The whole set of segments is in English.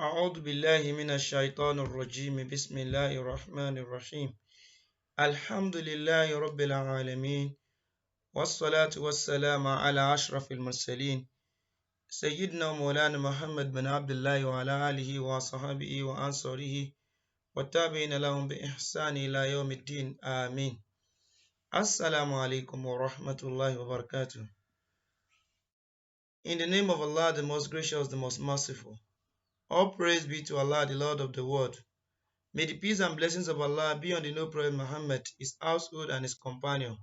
أعوذ بالله من الشيطان الرجيم بسم الله الرحمن الرحيم الحمد لله رب العالمين والصلاة والسلام على أشرف المرسلين سيدنا مولانا محمد بن عبد الله وعلى آله وصحبه وأنصاره والتابعين لهم بإحسان إلى يوم الدين آمين. Assalamu alaikum wa rahmatullahi wa barakatuh. In the name of Allah, the most gracious, the most merciful. All praise be to Allah, the Lord of the world. May the peace and blessings of Allah be on the noble Prophet Muhammad, his household and his companion,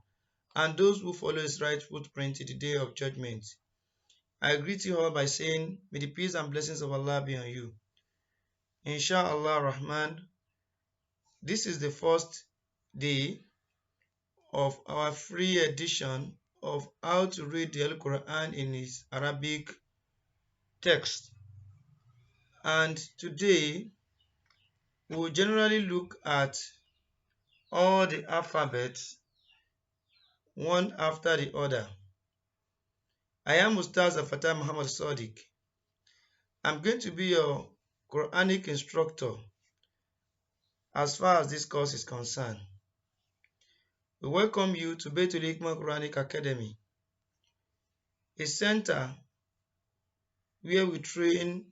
and those who follow his right footprint to the day of judgment. I greet you all by saying, may the peace and blessings of Allah be on you. Inshallah Rahman, this is the first day of our free edition of how to read the Quran in its Arabic text. And today, we will generally look at all the alphabets one after the other. I am Ustaz Fatah Muhammad Sadiq. I'm going to be your Quranic instructor as far as this course is concerned. We welcome you to Baitul Hikmah Quranic Academy, a center where we train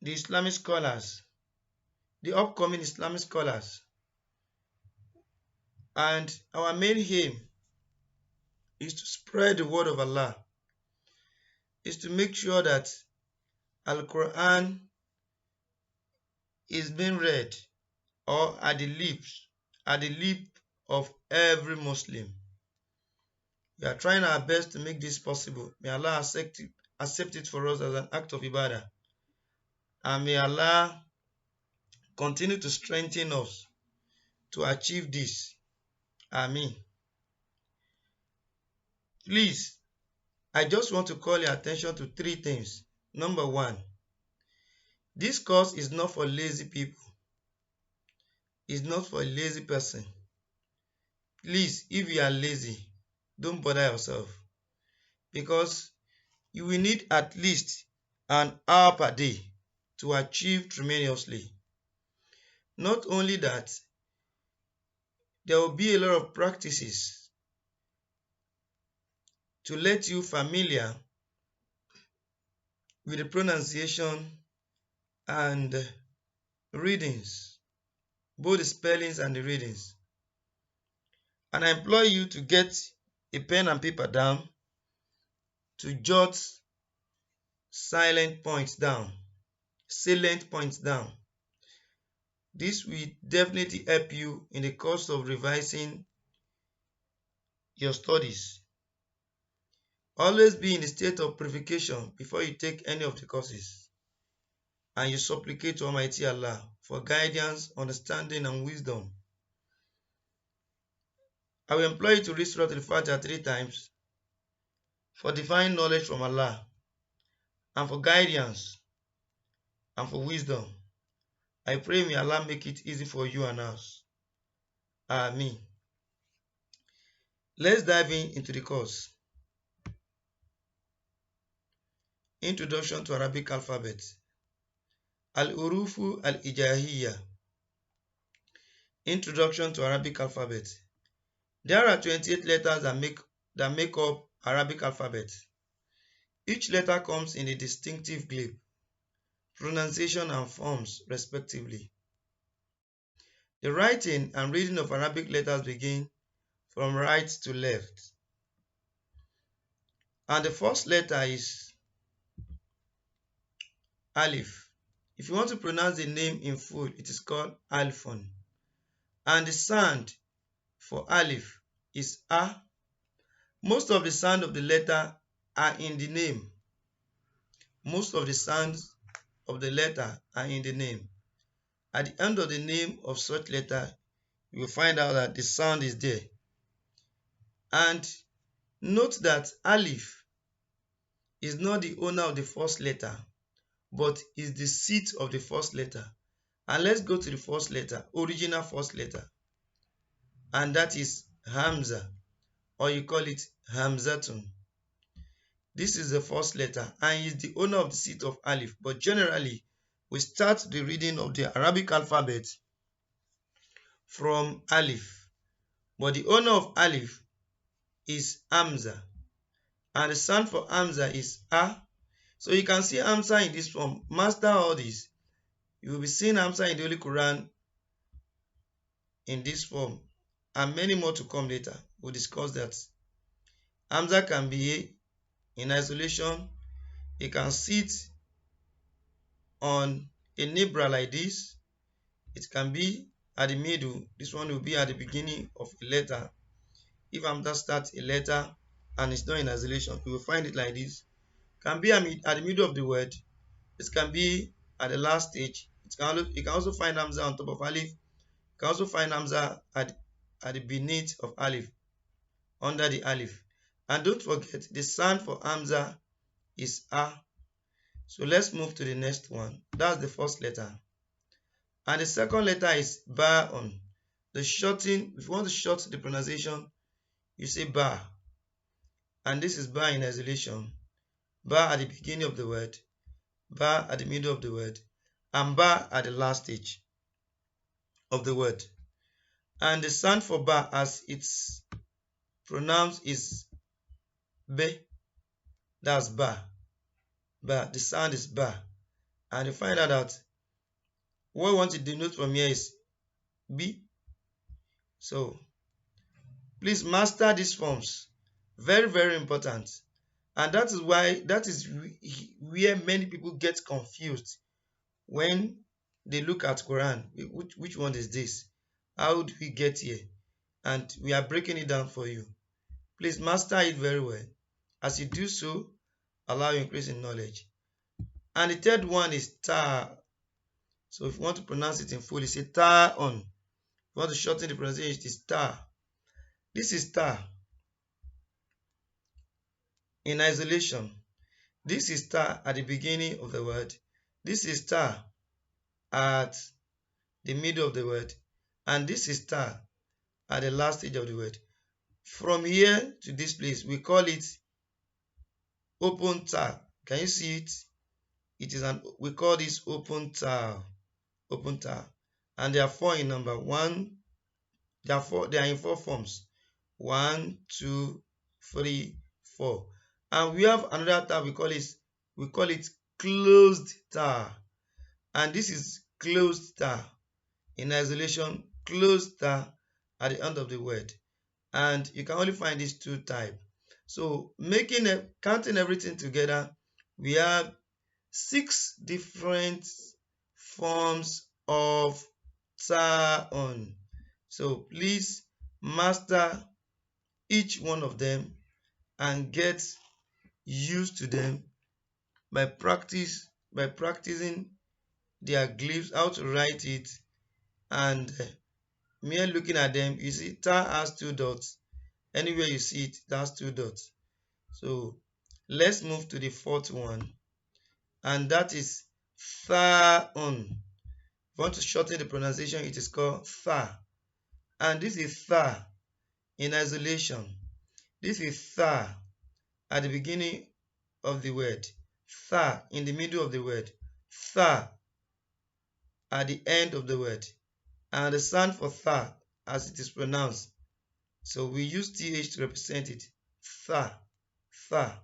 the Islamic scholars, the upcoming Islamic scholars, and our main aim is to spread the word of Allah, is to make sure that Al-Quran is being read or at the lip of every Muslim. We are trying our best to make this possible. May Allah accept it for us as an act of ibadah. And may Allah continue to strengthen us to achieve this. Ameen. Please, I just want to call your attention to three things. Number one, this course is not for lazy people. It's not for a lazy person. Please, if you are lazy, don't bother yourself, because you will need at least an hour per day to achieve tremendously. Not only that, there will be a lot of practices to let you familiar with the pronunciation and readings, both the spellings and the readings. And I implore you to get a pen and paper down to jot salient points down. This will definitely help you in the course of revising your studies. Always be in a state of purification before you take any of the courses, and you supplicate to Almighty Allah for guidance, understanding, and wisdom. I will employ you to read Surah Al-Fatiha 3 times for divine knowledge from Allah, and for guidance, and for wisdom. I pray may Allah make it easy for you and us. Ameen. Let's dive into the course. Introduction to Arabic alphabet. Al-Urufu al-Ijahiyya. Introduction to Arabic alphabet. There are 28 letters that make up Arabic alphabet. Each letter comes in a distinctive glyph, pronunciation, and forms, respectively. The writing and reading of Arabic letters begin from right to left. And the first letter is Alif. If you want to pronounce the name in full, it is called Alfon. And the sound for Alif is A. Most of the sound of the letter are in the name. Most of the sounds of the letter are in the name. At the end of the name of such letter, you will find out that the sound is there. And note that Alif is not the owner of the first letter, but is the seat of the first letter. And let's go to the first letter, original first letter. And that is Hamza, or you call it Hamzatun. This is the first letter and is the owner of the seat of Alif. But generally, we start the reading of the Arabic alphabet from Alif. But the owner of Alif is Hamza. And the sound for Hamza is A. So you can see Hamza in this form. Master all this. You will be seeing Hamza in the Holy Quran in this form. And many more to come later. We'll discuss that. Hamza can be in isolation. It can sit on a nibra like this. It can be at the middle. This one will be at the beginning of a letter. If Hamza starts a letter and it's not in isolation, you will find it like this. It can be at the middle of the word. It can be at the last stage. You can also find Hamza on top of Alif. You can also find Hamza at the beneath of Alif, under the Alif. And don't forget, the sound for Hamza is A. So let's move to the next one. That's the first letter. And the second letter is Ba'un. The shorting, if you want to short the pronunciation, you say Ba. And this is Ba in isolation. Ba at the beginning of the word, Ba at the middle of the word, and Ba at the last stage of the word. And the sound for Ba as it's pronounced is Be. That's Ba. Ba. The sound is Ba. And you find out that what we want to denote from here is B. So please master these forms. Very, very important. And that is where many people get confused when they look at Quran. Which one is this? How do we get here? And we are breaking it down for you. Please master it very well. As you do so, Allah will increase in knowledge. And the third one is Ta. So if you want to pronounce it in full, you say Ta-on. If you want to shorten the pronunciation, it is Ta. This is Ta in isolation. This is Ta at the beginning of the word. This is Ta at the middle of the word. And this is Ta at the last stage of the word. From here to this place, we call it open Ta. Can you see it? We call this open Ta. Open Ta. And there are four in number. They are in four forms. 1, 2, 3, 4. And we have another Ta, we call it closed Ta. And this is closed Ta. In isolation, closed Ta at the end of the word. And you can only find these two types. So counting everything together, we have 6 different forms of ta'un. So please master each one of them and get used to them by practicing their glyphs, how to write it, and mere looking at them, you see ta has 2 dots. Anywhere you see it, it has 2 dots. So let's move to the fourth one, and that is Tha'un. If you want to shorten the pronunciation, it is called Tha. And this is Tha in isolation. This is Tha at the beginning of the word, Tha in the middle of the word, Tha at the end of the word. And the sound for Tha as it is pronounced. So we use TH to represent it. Tha. Tha.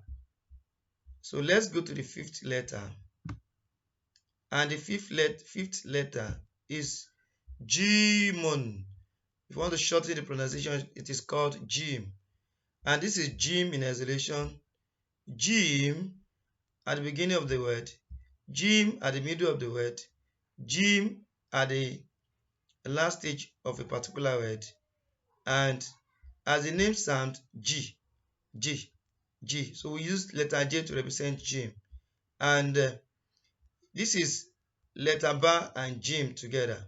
So let's go to the fifth letter. And the fifth letter is Jimun. If you want to shorten the pronunciation, it is called Jim. And this is Jim in isolation. Jim at the beginning of the word. Jim at the middle of the word. Jim at the last stage of a particular word. And as the name sounds, G. So we use letter J to represent Jim. And this is letter Ba and Jim together.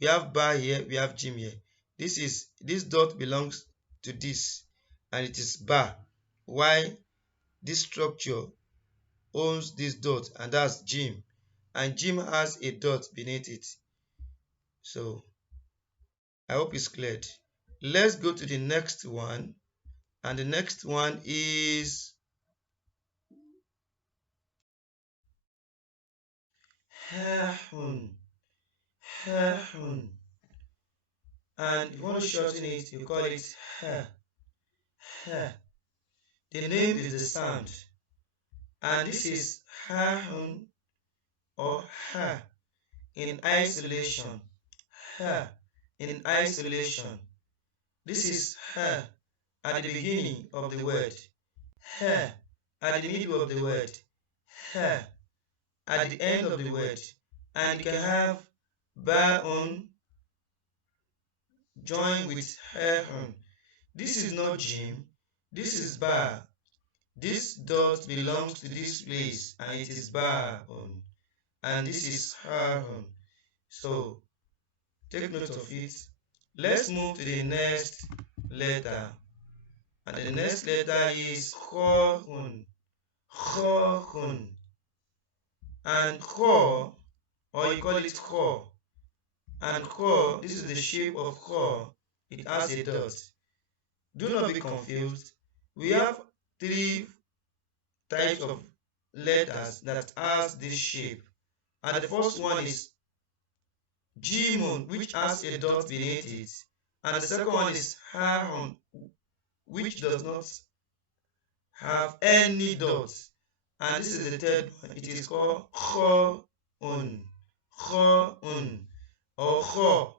We have Ba here, we have Jim here. This dot belongs to this, and it is Ba. Why this structure owns this dot, and that's Jim. And Jim has a dot beneath it. So I hope it's cleared. Let's go to the next one. And the next one is Ha'un, ha'un. And if you want to shorten it, you call it ha, ha. The name is the sound. And this is ha'un or ha in isolation. Ha in isolation. This is ha at the beginning of the word, ha at the middle of the word, ha at the end of the word. And you can have ba'un joined with ha'un. This is not jim, this is ba. This dot belongs to this place and it is ba'un. And this is ha'un. So take note of it. Let's move to the next letter. And the next letter is kho'un. Kho'un. And kho, or you call it kho. And kho, this is the shape of kho. It has a dot. Do not be confused. We have three types of letters that has this shape. And the first one is jimun, which has a dot beneath it. And the second one is ha'un, which does not have any dots. And this is the third one. It is called kho'un, kho'un, or kho,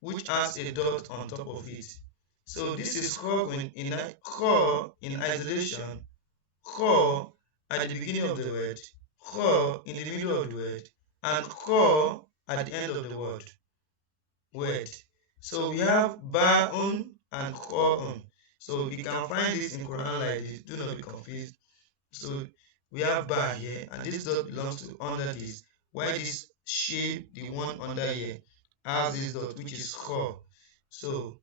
which has a dot on top of it. So this is kho'un kho in isolation, kho at the beginning of the word, kho in the middle of the word, and kho at the end of the word. So we have ba'un and kho'un. So you can find this in Quran like this. Do not be confused. So we have ba here, and this dot belongs to under this. Why this shape, the one under here, has this dot, which is kho. So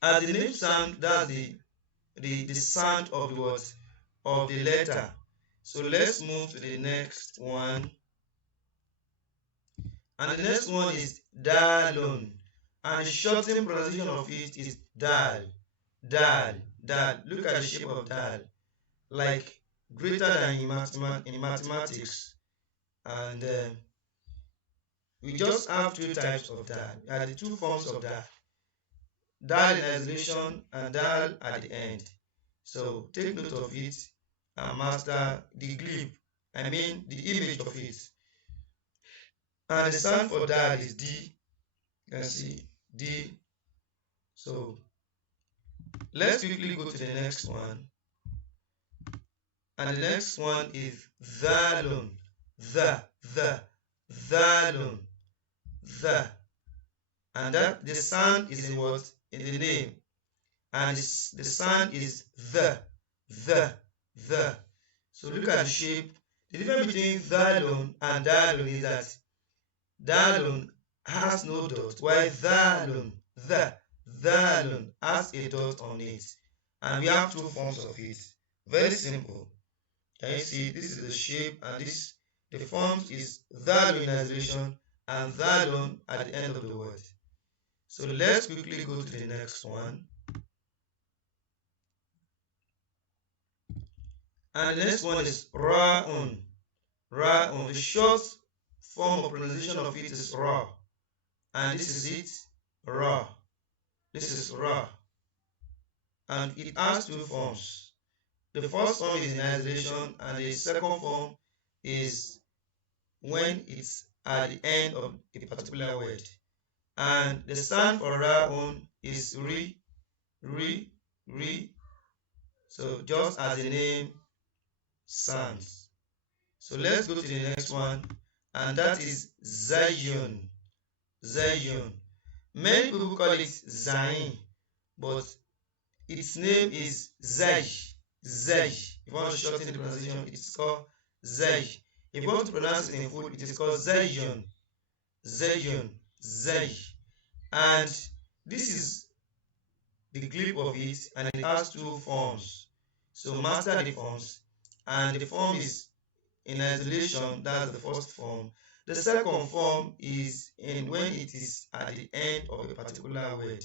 as the name sound, that's the sound of the word, of the letter. So let's move to the next one. And the next one is dalun. And the shortened pronunciation of it is dal. Dal. Dal. Look at the shape of dal. Like greater than in mathematics. And we just have two types of dal. There are the two forms of dal. Dal in isolation and dal at the end. So take note of it and master the glib. I mean the image of it. And the sound for dal is D. You can see D. So let's quickly go to the next one. And the next one is dhalun. Dhalun. And that the sound is in what? In the name. And the sound is the. So look at the shape. The difference between dhalun and dalun is that dalun has no dot, while dhalun has a dot on it. And we have two forms of it. Very simple. Can you see? This is the shape, and the forms is dhalun in isolation and dhalun at the end of the word. So let's quickly go to the next one. And the next one is ra'un. Ra'un. The short form of pronunciation of it is ra. And this is it, ra. This is ra. And it has two forms. The first form is in isolation, and the second form is when it's at the end of a particular word. And the sound for ra'un is ri. So just as the name sounds. So let's go to the next one, and that is zayun. Many people call it zain, but its name is zay. If you want to shorten the pronunciation, it's called zay. If you want to pronounce it in full, it is called zayun. And this is the clip of it, and it has two forms. So master the forms, and the form is in isolation. That's the first form. The second form is in when it is at the end of a particular word.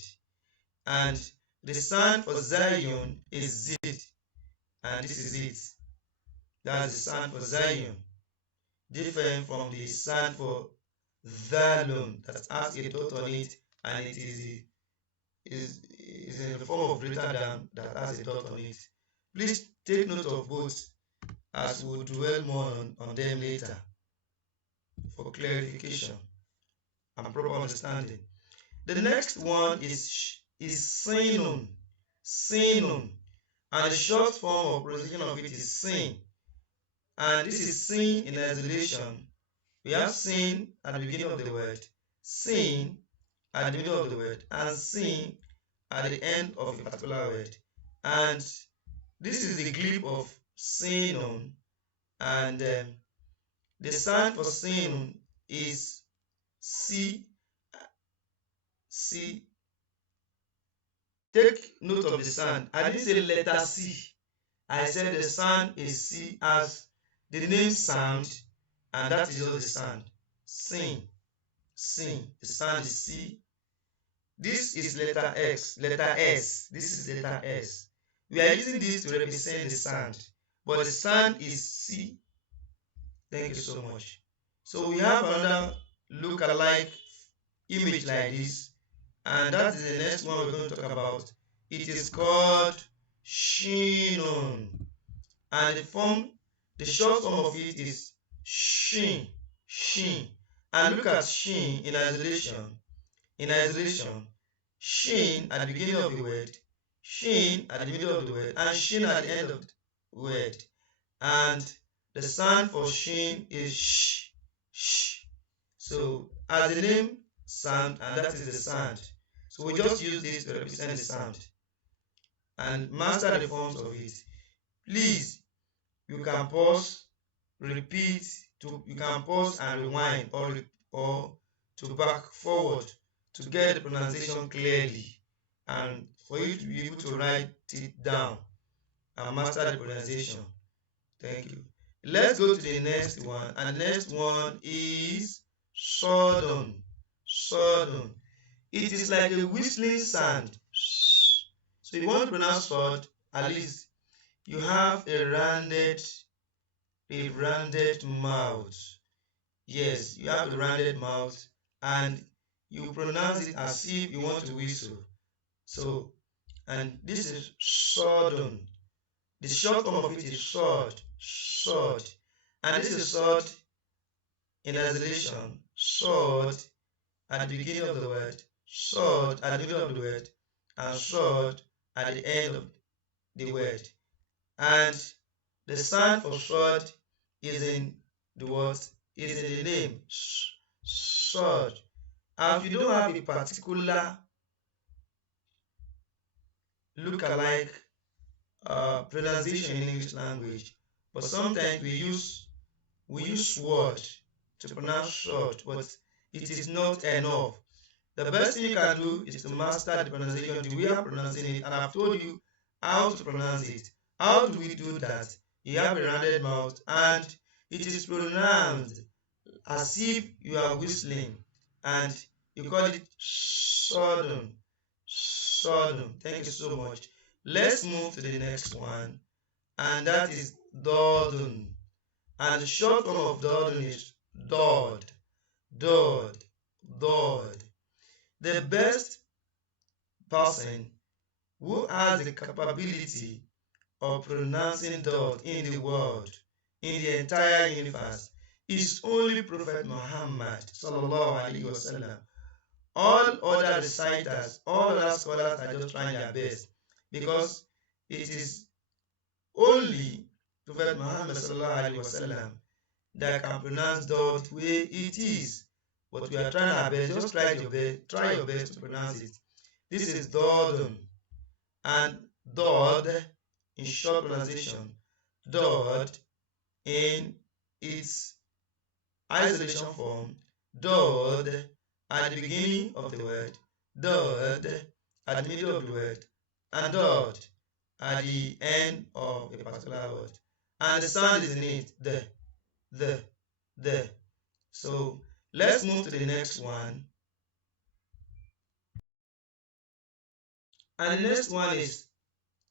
And the sound for Zion is zit, and this is it. That's the sound for Zion. different from the sound for dhalun that has a dot on it, and it is in the form of greater than that has a dot on it. Please take note of both as we will dwell more on them later for clarification and proper understanding. The next one is sinun. Sinun. And the short form of pronunciation of it is sin. And this is sin in isolation. We have sin at the beginning of the word, sin at the middle of the word, and sin at the end of a particular word. And this is the glib of sinun. And the sound for sinun is C. C. Take note of the sound. I didn't say letter C. I said the sound is C as the name sound, and that is just the sound. Sing, sing. The sound is C. This is letter X, letter S. This is letter S. We are using this to represent the sound, but the sound is C. Thank you so much. So we have another look-alike image like this, and that is the next one we're going to talk about. It is called shinun, and the short form of it is shin, shin. And look at shin in isolation. In isolation, shin at the beginning of the word, shin at the middle of the word, and shin at the end of the word. And the sound for shin is sh, sh. So as the name sound, and that is the sound. So we just use this to represent the sound and master the forms of it. Please, you can pause, repeat, you can pause and rewind, or to back forward to get the pronunciation clearly, and for you to be able to write it down and master the pronunciation. Thank you. Let's go to the next one, and the next one is sudden. Sudden. It is like a whistling sound. So if you want to pronounce sword, at least you have a rounded mouth. Yes, you have a rounded mouth, and you pronounce it as if you want to whistle. So, and this is sudden. The short form of it is sword, sword. And this is sword in isolation, sword at the beginning of the word, sword at the middle of the word, and sword at the end of the word. And the sound for sword is in the word, is in the name, sword. And if you don't have a particular look-alike pronunciation in English language, but sometimes we use sword to pronounce sword, but it is not enough. The best thing you can do is to master the pronunciation, the way I'm pronouncing it, and I've told you how to pronounce it. How do we do that? You have a rounded mouth, and it is pronounced as if you are whistling, and you call it sudden, sudden. Thank you so much. Let's move to the next one, and that is dodden. And the short form of dodden is dod, dod, dod. The best person who has the capability of pronouncing dod in the world, in the entire universe, is only Prophet Muhammad sallallahu alaihi wasallam. All other reciters, all other scholars are just trying their best, because it is only Prophet Muhammad sallallahu alaihi wasallam that can pronounce dod the way it is. But we are trying our best. Just try your best to pronounce it. This is dodon, and dod in short pronunciation, dod in its isolation form, dod at the beginning of the word, dod at the middle of the word, and dod at the end of a particular word. And the sound is in it, the. So let's move to the next one. And the next one is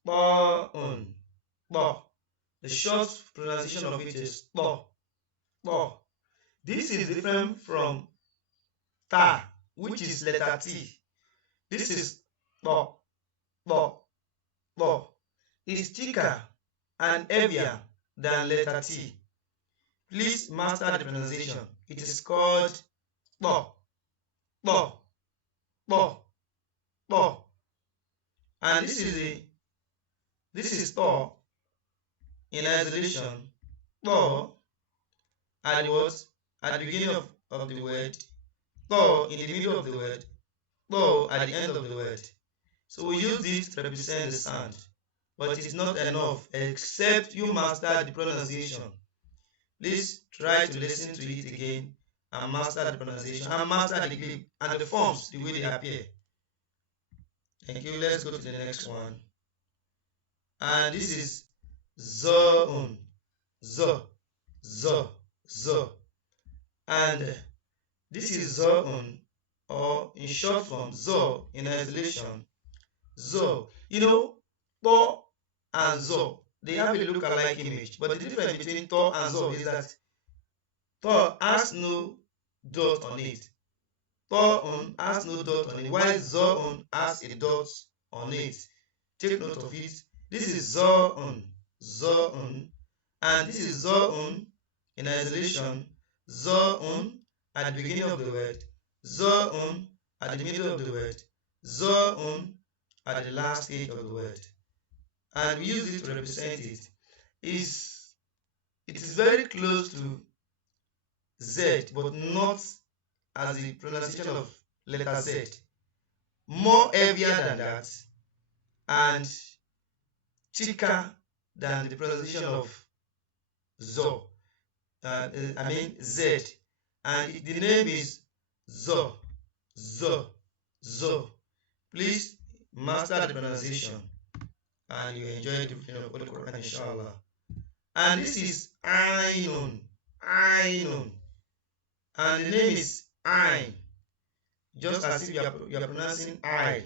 ta'un. The short pronunciation of it is ta, ta. This is different from ta, which is letter T. This is bo, bo, bo. It's thicker and heavier than letter T. Please master the pronunciation. It is called bo, bo, bo, bo. And this is to in isolation. To at the what? At the beginning of the word. To in the middle of the word. To at the end of the word. So we use this to represent the sound. But it's not enough except you master the pronunciation. Please try to listen to it again and master the pronunciation and master the clip and the forms the way they appear. Thank you. Let's go to the next one. And this is zo'un, zo, zo, zo. And this is zo'un, or in short form, zo in isolation. Zo. You know, to and zo, they have a look-alike image, but the difference between to and zo is that to has no dot on it. To has no dot on it, while zo has a dot on it. Take note of it. This is zo, and this is zo in isolation. Zo at the beginning of the word, zo at the middle of the word, zo at the last stage of the word, and we use it to represent it. It is very close to Z, but not as the pronunciation of letter Z. More heavier than that, and thicker than the pronunciation of zo. Z. And the name is zo, zo, zo. Please master the pronunciation and you enjoy the reading of Holy Quran, inshallah. And this is Ainun, Ainun. And the name is Ain, just as if you are pronouncing I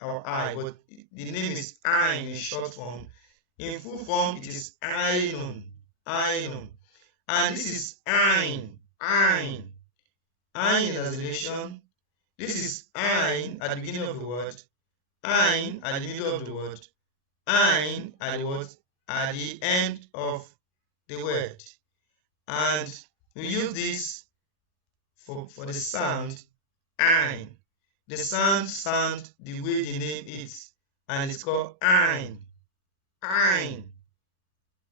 or I, but the name is Ain in short form. In full form, it is Ainun, Ainun. And this is Ain, Ain, Ain in isolation. This is Ain at the beginning of the word, Ain at the middle of the word, Ain at the word at the end of the word. And we use this for the sound Ain. The sound the way the name is, and it's called Ain, Ain,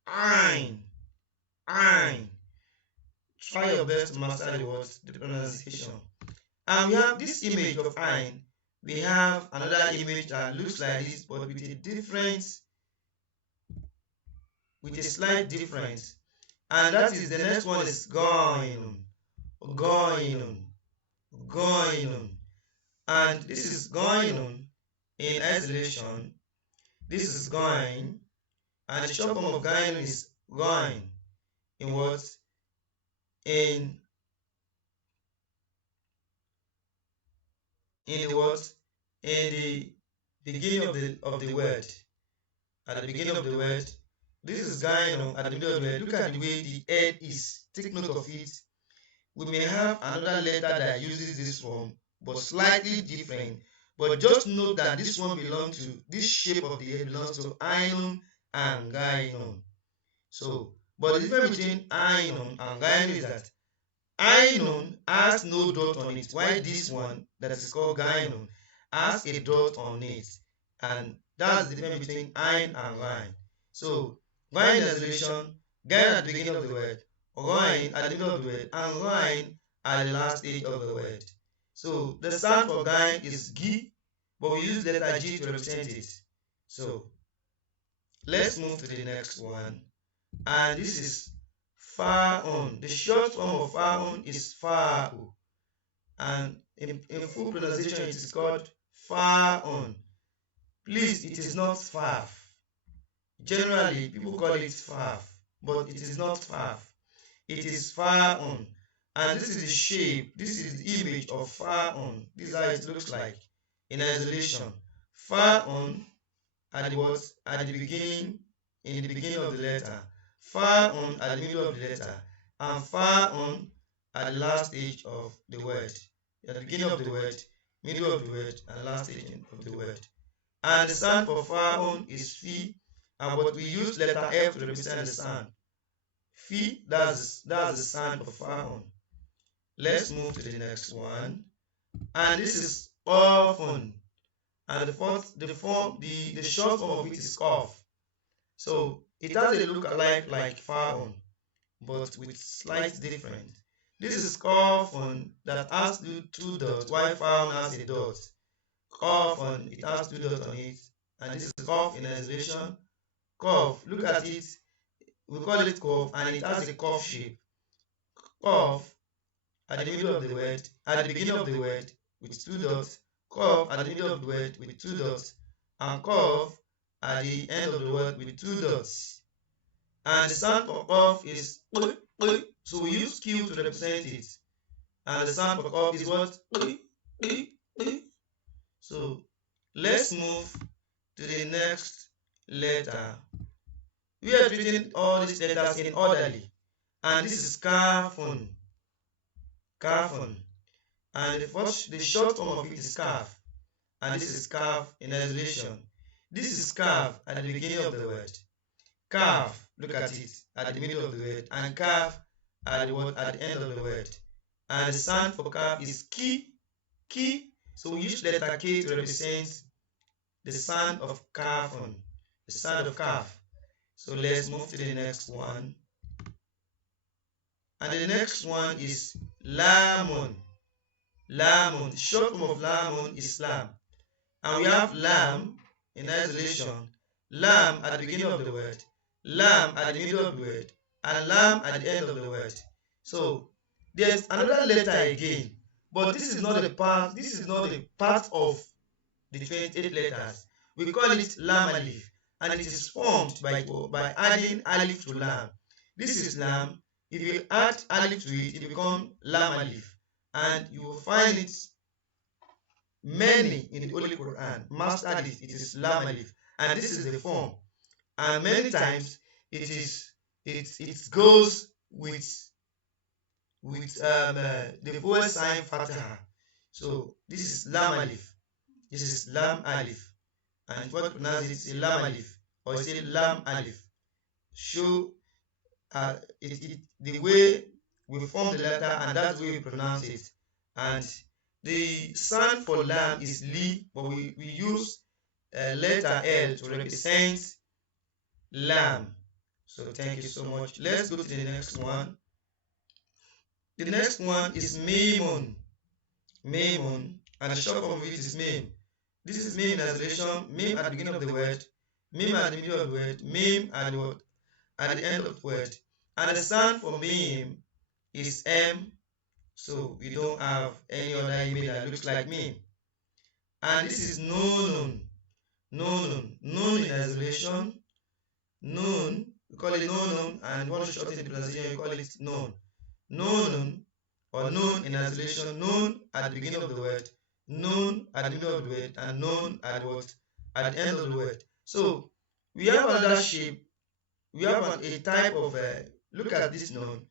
Ain, Ain. Try your best to master the words, the pronunciation. And we have this image of Ain. We have another image that looks like this, but with a slight difference. And that is the next one is going, going, going. And this is going in isolation. This is going, and the short form of going is going in what? In the what? In the beginning of the word. At the beginning of the word, this is going at the middle of the word. Look at the way the head is. Take note of it. We may have another letter that uses this form, but slightly different. But just note that this one belongs to, this shape of the head belongs to Ainun and Gainun. So, but the difference between Ainun and Gainun is that Ainun has no dot on it, while this one that is called Gainun has a dot on it. And that's the difference between Ain and Gain. So, Gain in isolation, Gain at the beginning of the word, Gain at the middle of the word, and Gain at the last stage of the word. So, the sound for Gain is G, but we use the letter G to represent it. So, let's move to the next one. And this is Fa'un. The short form of Fa'un is Fa'u. And in full pronunciation, it is called Fa'un. Please, it is not Faf. Generally, people call it Faf, but it is not Faf. It is Fa'un. And this is the shape, this is the image of Fa'un. This is how it looks like in isolation. Fa'un at the beginning, in the beginning of the letter. Fa'un at the middle of the letter. And Fa'un at the last stage of the word. At the beginning of the word, middle of the word, and last stage of the word. And the sound for fa'un is fi, but we use letter F to represent the sound. Fi, that's the sound of fa'un. Let's move to the next one. And this is often. And the short form of it is cough. So it has a look alike like fa'un, but with slight difference. This is cough that has two dots, while fa'un has a dot. Cough it has two dots on it, and this is cough in isolation. Cough, look at it, we call it cough, and it has a cough shape. Cough at the middle of the word, at the beginning of the word with two dots, cough at the middle of the word with two dots, and cough at the end of the word with two dots. And the sound for cough is so we use Q to represent it. And the sound for cough is what? So let's move to the next letter. We are treating all these letters in orderly. And this is kafun. Kafun. And the short form of it is kaf. And this is kaf in isolation. This is kaf at the beginning of the word. Kaf, look at it, at the middle of the word. And kaf at the end of the word. And the sound for kaf is ki. Ki. So we use letter K to represent the sound of kafun. The sound of kaf. So let's move to the next one. And the next one is lamun. Lamun. The short form of lamun is lam. And we have lam in isolation. Lam at the beginning of the word. Lam at the middle of the word. And lam at the end of the word. So there's another letter again. But this is not a part. This is not a part of the 28 letters. We call it lam alif, and it is formed by adding alif to lam. This is lam. If you add alif to it, it becomes lam alif, and you will find it many in the Holy Quran. Master alif, it is lam alif, and this is the form. And many times it goes with the full sign Fatiha. So this is lam alif. This is lam alif. And what pronounce it is lam alif or say lam alif. Show the way we form the letter, and that's the way we pronounce it. And the sound for lam is li, but we use letter L to represent lam. So thank you so much. Let's go to the next one. The next one is mimun. Mimun, and the short form of it is mim. This is mim in isolation. Mim at the beginning of the word, mim at the middle of the word, mim at the end of the word. And the sound for mim is M. So we don't have any other image that looks like mim. And this is nunun. Nunun. Nun in isolation. Nun, we call it nunun, and one short in the pronunciation, we call it nun. Nunun, or nun in isolation. Nun at the beginning of the word, nun at the middle of the word, and nun at the end of the word. So we have another shape. We have a type of look at this nun.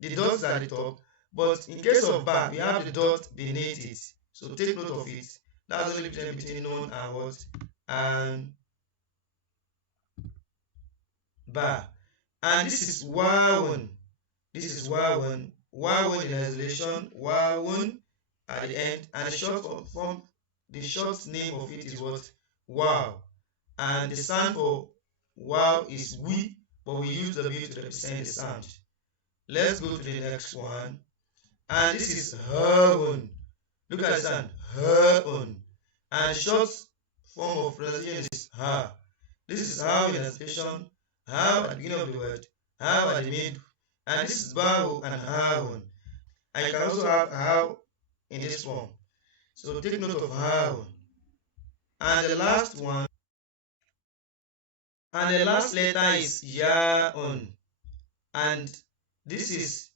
The dots are at the top, but in case of ba, we have the dot beneath it. So take note of it. That's the only difference between nun and what and ba. And this is wawun. This is wawun. Wawun in isolation. Wawun at the end, and the short name of it is what? Wow. And the sound for wow is we, but we use W to represent the sound. Let's go to the next one. And this is herun. Look at the sound. Herun. And the short form of pronunciation is ha. This is how in isolation, how at the beginning of the word, how at the middle. And this is bahu and harun. And you can also have how in this form. So take note of how. And the last one, and the last letter is yaun. And this is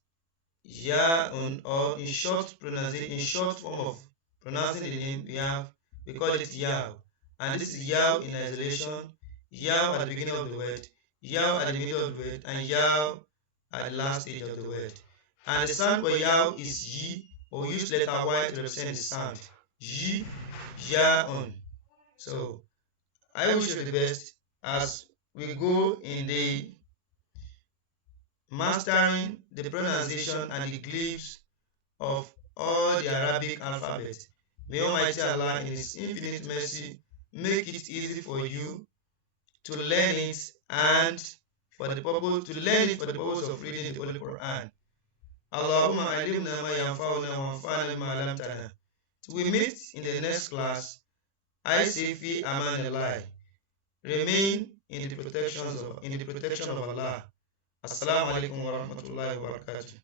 yaun, or in short form of pronouncing the name, we call it yaw. And this is yaw in isolation, yaw at the beginning of the word, yaw at the middle of the word, and yaw at the last stage of the word. And the sound for Yao is Yi, but we use letter Y to represent the sound. Yi, Ya-un. So I wish you the best as we go in the mastering the pronunciation and the glyphs of all the Arabic alphabet. May Almighty Allah in His infinite mercy make it easy for you to learn it and for the purpose of reading the Holy Quran. Allahumma alimna ma yanfa'una wa anfa'na ma 'allamtana. Till we meet in the next class, I say fi amanillah. Remain in the protection of Allah. Assalamu alaikum wa rahmatullahi wa barakatuh.